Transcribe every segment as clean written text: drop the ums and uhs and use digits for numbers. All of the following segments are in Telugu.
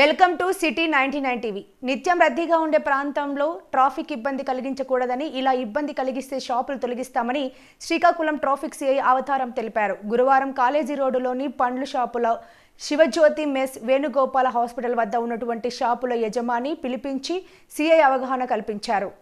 Welcome to city 99 TV. నిత్యం రద్దీగా ఉండే ప్రాంతంలో ట్రాఫిక్ ఇబ్బంది కలిగించకూడదని, ఇలా ఇబ్బంది కలిగిస్తే షాపులు తొలగిస్తామని శ్రీకాకుళం ట్రాఫిక్ సిఐ అవతారం తెలిపారు. గురువారం కాలేజీ రోడ్డులోని పండ్ల షాపుల శివజ్యోతి మెస్, వేణుగోపాల హాస్పిటల్ వద్ద ఉన్నటువంటి షాపుల యజమాని పిలిపించి సిఐ అవగాహన కల్పించారు.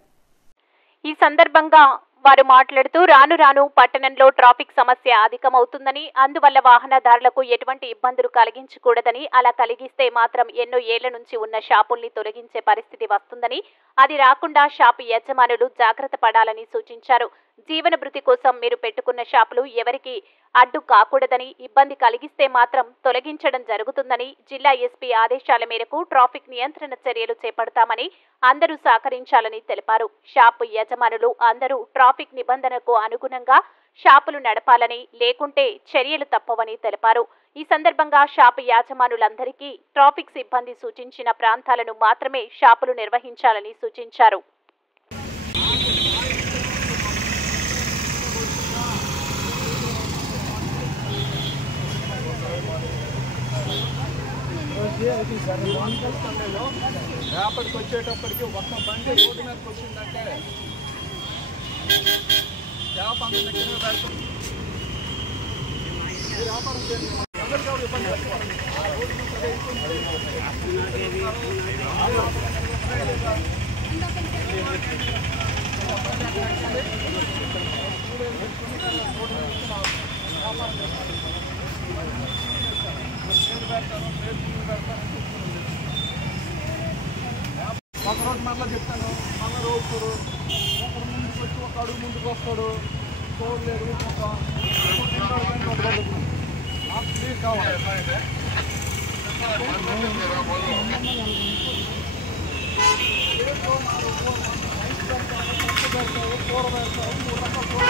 ఈ సందర్భంగా వారు మాట్లాడుతూ రాను రాను పట్టణంలో ట్రాఫిక్ సమస్య అధికమవుతుందని, అందువల్ల వాహనదారులకు ఎటువంటి ఇబ్బందులు కలిగించకూడదని, అలా కలిగిస్తే మాత్రం ఎన్నో ఏళ్ల నుంచి ఉన్న షాపుల్ని తొలగించే పరిస్థితి వస్తుందని, అది రాకుండా షాపు యజమానులు జాగ్రత్త పడాలని సూచించారు. జీవన భృతి కోసం మీరు పెట్టుకున్న షాపులు ఎవరికి అడ్డు కాకూడదని, ఇబ్బంది కలిగిస్తే మాత్రం తొలగించడం జరుగుతుందని, జిల్లా ఎస్పీ ఆదేశాల మేరకు ట్రాఫిక్ నియంత్రణ చర్యలు చేపడతామని అందరూ సహకరించాలని తెలిపారు. షాపు యజమానులు అందరూ ట్రాఫిక్ నిబంధనలకు అనుగుణంగా షాపులు నడపాలని, లేకుంటే చర్యలు తప్పవని తెలిపారు. ఈ సందర్భంగా షాపు యాజమానులందరికీ ట్రాఫిక్ సిబ్బంది సూచించిన ప్రాంతాలను మాత్రమే షాపులు నిర్వహించాలని సూచించారు. రేపటికి వచ్చేటప్పటికి ఒక్క బండి రోడ్డు మీదకి వచ్చిందంటే వ్యాపారం దగ్గర పెడుతుంది. వ్యాపారం ఎవరికి ఎవరు ఇబ్బంది పెట్టుకోవాలి. ఆ రోడ్డు ఒక రోజు మళ్ళీ చెప్తాను, మళ్ళీ రోజు ఒకరు ముందుకు వచ్చి ఒక అడుగు ముందుకు వస్తాడు, చూడలేదు నాకు ప్లీజ్ కావాలి. కూర పెడతారు, 3 రకాల కూర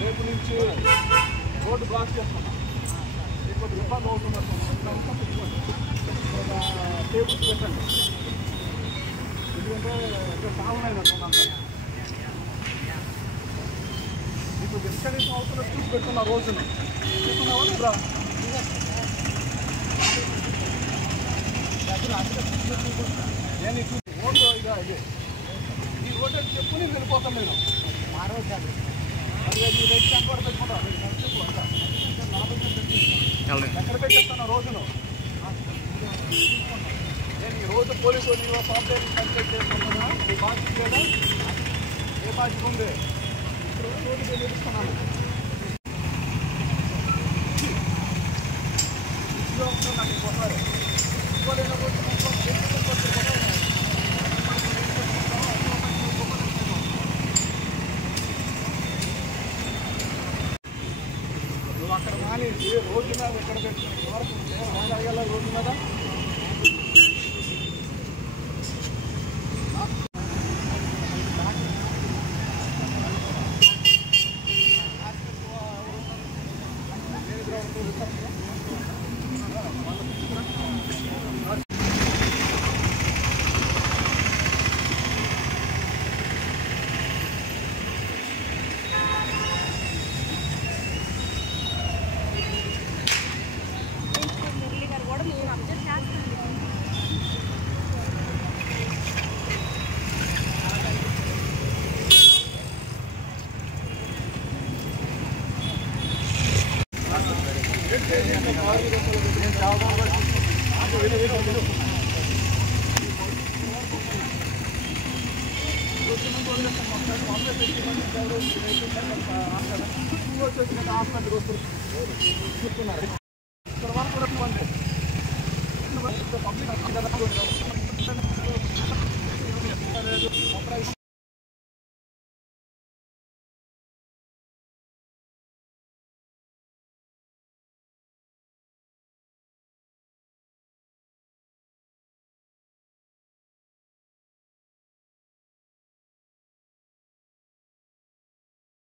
రేపు నుంచి రోడ్డు బ్లాక్ చేస్తున్నా. కొద్ది ఇబ్బంది అవుతున్నారు. టేబుల్స్ పెట్టండి, ఎందుకంటే సాగునైనా ఇప్పుడు డిస్కనెక్ట్ అవుతున్న చూసి పెట్టుకున్న రోజుని చూసుకున్నావా? నేను ఓటు ఇదే ఈ రోడ్డు చెప్పు నేను వెళ్ళిపోతాను. నేను ఆ రోజు కాదు కూడా పెట్టుకుంటాను. ఎక్కడ పెట్టేస్తాను రోజును. నేను ఈ రోజు పోలీసు సాఫ్ట్వేర్ కంప్లీట్ చేసుకుంటున్నా. ఈ బాధ్యత లేదా? ఏ బాధ్యత ఉంది? రోడ్డు వెళ్ళిస్తున్నాను. నాకు ఇంకోసారి నువ్వు అక్కడ మానేసి రోడ్డు మీద ఎక్కడ పెట్టుకుని అడగాల రోడ్డు మీద హాస్పిటల్ వస్తున్నారు.